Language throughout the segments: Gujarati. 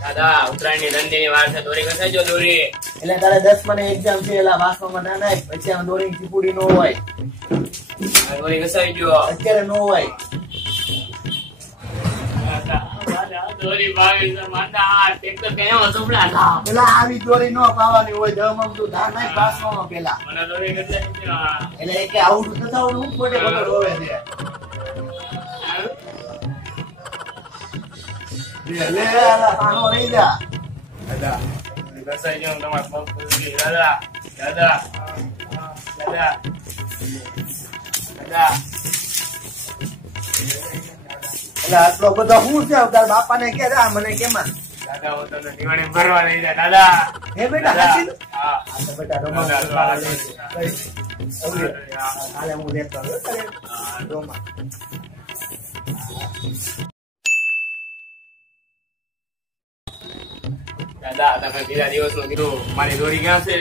દાદા ઉત્તરાયણની ધંધી ની વાર છે દોરી ઘસાઈ દોરી. એટલે તારે દસ મને એક્ઝામ છે એટલે વાસવામાં ના નાખ પછી આમ દોરી ચીપુડી નો હોય. દોરી ઘસાઈ ગયો. અત્યારે નો હોય. દોરી ભાગી છે માતા ટ્રેક્ટર કયા હસુપડા ના પેલા આવી દોરી નો પાવાની હોય દમ આમ તું નાખ પેલા. મને દોરી ઘસાઈ એટલે એ કે આવડું તો હું ખોટે ખોટો રોવે છે. લે લે આલા પાનો રહી જા દાદા દોરી ઘસાઈ ગયો તમારે પગ ફૂલી દાદા દાદા દાદા દાદા એટલે આટલો બધો હું છે તાર બાપાને કે જા મને કેમાં દાદા હું તમને દિવાળી ભરવા લઈ જાય દાદા હે બેટા દાદા. હાચી હા આ તો બેટા રમા દાદા, તારા દાદા. લે કઈ અવળી. કાલે હું લેતો આવ્યો તારે રમા. દાદા તમે બીજા દિવસનું કીધું મારી દોરી ક્યાં છે?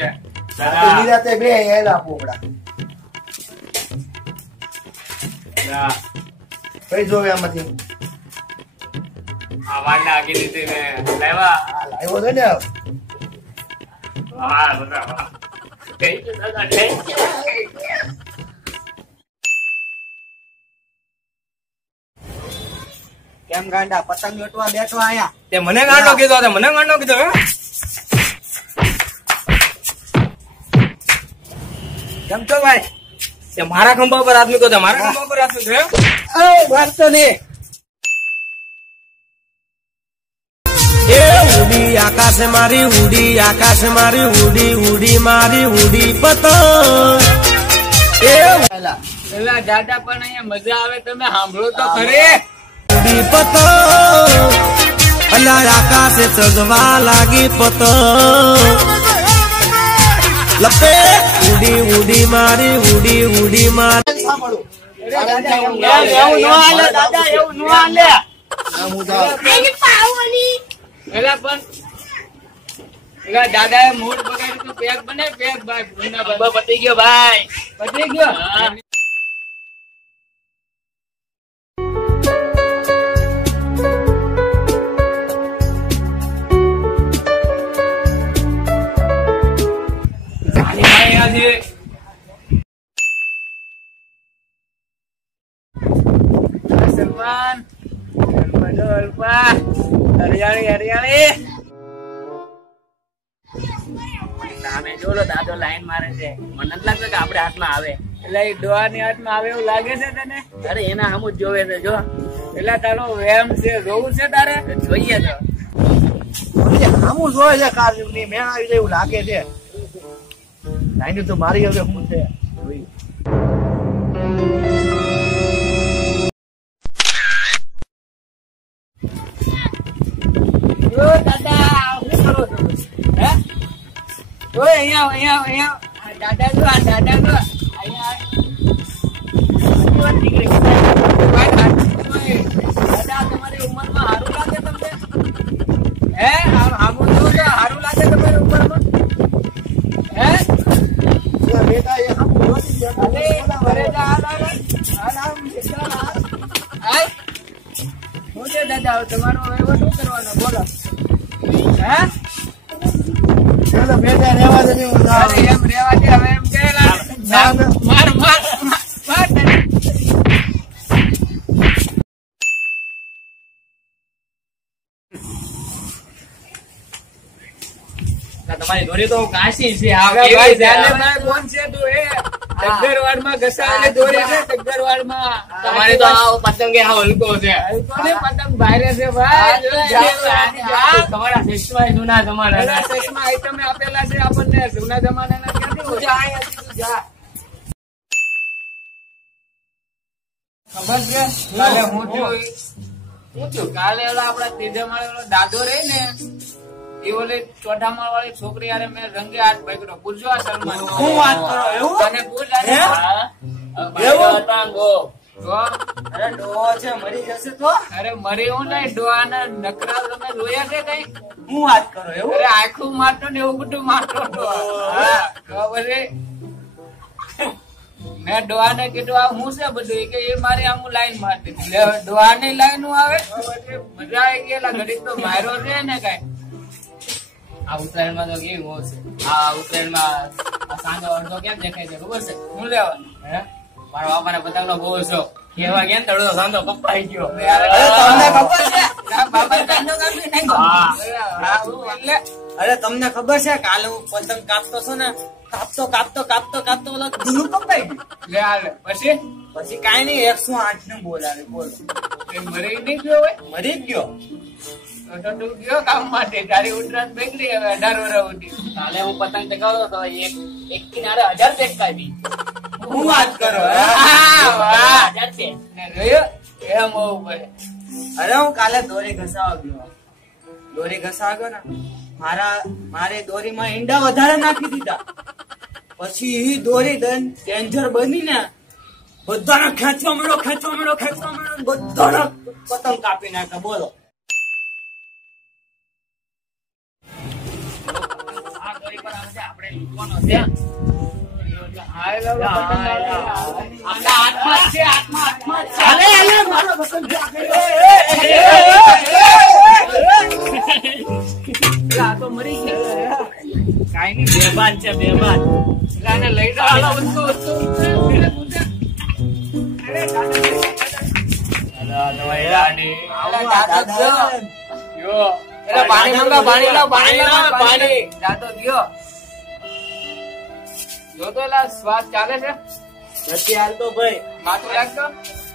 દાદા. બીજા તે બે એલા પોપડા દાદા. કઈ જોવે આમાંથી? આ વાંડા કીધી દીધી ને લાવ્યા. લાવ્યો છે ને હા Thank you, દાદા? Thank you. કેમ ગાંડા પતંગ વેટવા બેઠો આયા. તે મને ગાંડો કીધો તે મને ગાંડો કીધો હે? કેમ છો ભાઈ? તે મારા ખંભા પર હાથ મૂક્યો મારા ખંભા પર હાથ મૂક્યો એ વાંચતો ને એ ઉડી આકાશ મારી ઉડી આકાશ મારી ઉડી ઉડી મારી ઉડી પતંગ. એ પેલા પેલા દાદા પણ અહીંયા મજા આવે તમે સાંભળો તો ખરી. ઉડી પતો. અલા આકાશે ચગવા લાગી પતો. લપે ઉડી ઉડી મારી ઉડી ઉડી મારી. દાદા દાદાએ મૂડ બગાડ્યું બેગ બને? બેગ પતી ગયો ભાઈ. પતી ગયો? જાની છીએ સલમાન સલમાન હરિયાળી હરિયાળી. સામે જોડો દાદો લાઈન મારે છે. મને નથી લાગતું કે આપણે હાથમાં આવે. એટલે એ ડોહાની હાથમાં આવે એવું લાગે છે તને? અરે એના આમ જ જોવે છે જો. એટલે તારો વેમ છે જોવું છે તારે? જોઈએ તો. આમ જોવે છે કારની મેણ આવી જાય એવું લાગે છે. નાઈનું તો મારી હવે હું છે. દાદા દાદા દાદા તમારો વહીવટ શું કરવાનો? બોલો. હે? બેટા રહેવા દે ને હું જાઉં. અરે એમ રેવા દે હવે એમ કે ના, ના. માર માર માર માર તને. ના, તમારી દોરી તો કાશી છે આ અરે કેવી ભાઈ, છે? આ? જાનેભાઈ કોણ છે તું એ? ટગરવાડમાં ઘસાયેલી દોરી છે ટગરવાડમાં તમારી તો આ પતંગે આ હલકો છે. પતંગ ભારે છે ભાઈ. તમારા શિષ્યમાં જૂના જમાના પેલા આઈટમે આપેલા છે આપણને. જૂના જમાનાના ક્યાંથી જા અહીંયાથી જા. ખબર છે? કાલે હું થયું? શું થયું? કાલે ઓલા આપડા ત્રીજા માળે દાદો રહી ને એ ઓલી ચોથા માળ વાળી છોકરી હારે મેં રંગે હાથ પકડ્યો પૂછજો આ સલમાન શું વાત કરો એવું? તને પૂછ આને. હે? હા? એવું? અટાંગો. અરે ડોહો છે મરી જશે તો? અરે મરી હું નહીં ડોહાના નકરા તમે જોયા છે કઈ? હું વાત કરો એવું? અરે આખું મારતો ને એવું બધું મારતો મેં હા, ને કીધું આ હું છે બધું? કે એ મારે આમ લાઈન મારતી ડોહા ની લાઈન આવે મજા આવી ગયેલા ઘડી તો માર્યો છે ને કઈ? આ ઉત્તરાયણમાં તો કેવી મોજ છે. આ ઉત્તરાયણમાં સાંજો અડધો કેમ દેખાય છે ખબર છે? હું લેવાનું. હે? મારા બાપાને પતંગનો બહુ શોખ. કેવા ગયા ને અડધો સાંજો કપાઈ ગયો. તમને ખબર છે? અરે તમને ખબર છે કાલે હું પતંગ કાપતો છો ને કાપતો કાપતો કાપતો કાપતો ઓલો ધૂળ કપાઈ ગયું લે પછી? પછી કાંઈ નઈ એકસો આઠનું બોલાવે બોલો. મરી નહીં ગયો હોય? મરી જ ગયો. તો તો ગયો કામ માટે. તારી ઉતરાત બેકરી હવે અઢાર વર્ષ સુધી. કાલે હું પતંગ ચગાવતો તો એક એક કિનારે હજાર પેક કાપી. હું વાત કરો હે? હા, વાહ. હજાર પેક ને એમ હોવું અરે હું કાલે દોરી ઘસાવા ગયો. દોરી ઘસાવા ગયો ને મારા મારે દોરીમાં ઈંડા વધારે નાખી દીધા. પછી એ દોરી ડેન્જર બની ને બધાને ખેંચવા મળ્યો ખેંચવા મળ્યો ખેંચવા મળ્યો બધાને પતંગ કાપી નાખે બોલો આ દોરી પર છે આપણે લૂંટવાનો છે છે છે. મારો આ તો મરી ગયા કાંઈ નહીં બેભાન છે એટલે આને લઈ જાવ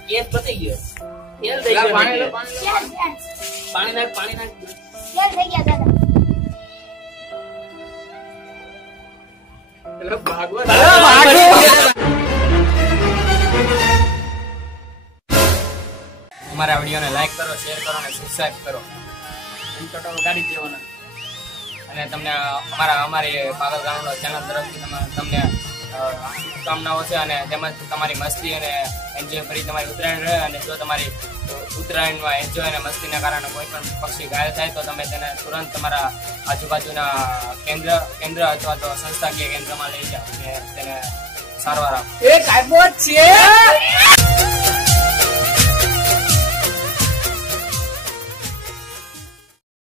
પાણી પતી ગયો તેલ ભાગવત. લાઈક કરો શેર કરો અને સબસ્ક્રાઈબ કરો. ઇન્ટરટો ઉડાડી દેવાના. અને તમને અમારા, અમારી પાગલ ગામનો ચેનલ તરફથી તમે- તમને શુભકામનાઓ છે અને તેમજ તમારી મસ્તી અને એન્જોય ફરી તમારી ઉત્તરાયણ રહે અને જો તમારી ઉત્તરાયણમાં એન્જોય અને મસ્તીના કારણે કોઈ પણ પક્ષી ઘાયલ થાય, તો તમે તેને તુરંત તમારા આજુબાજુના કેન્દ્ર કેન્દ્ર અથવા તો સંસ્થાકીય કેન્દ્રમાં લઈ જાઓ અને તેને સારવાર આપો. એ છે!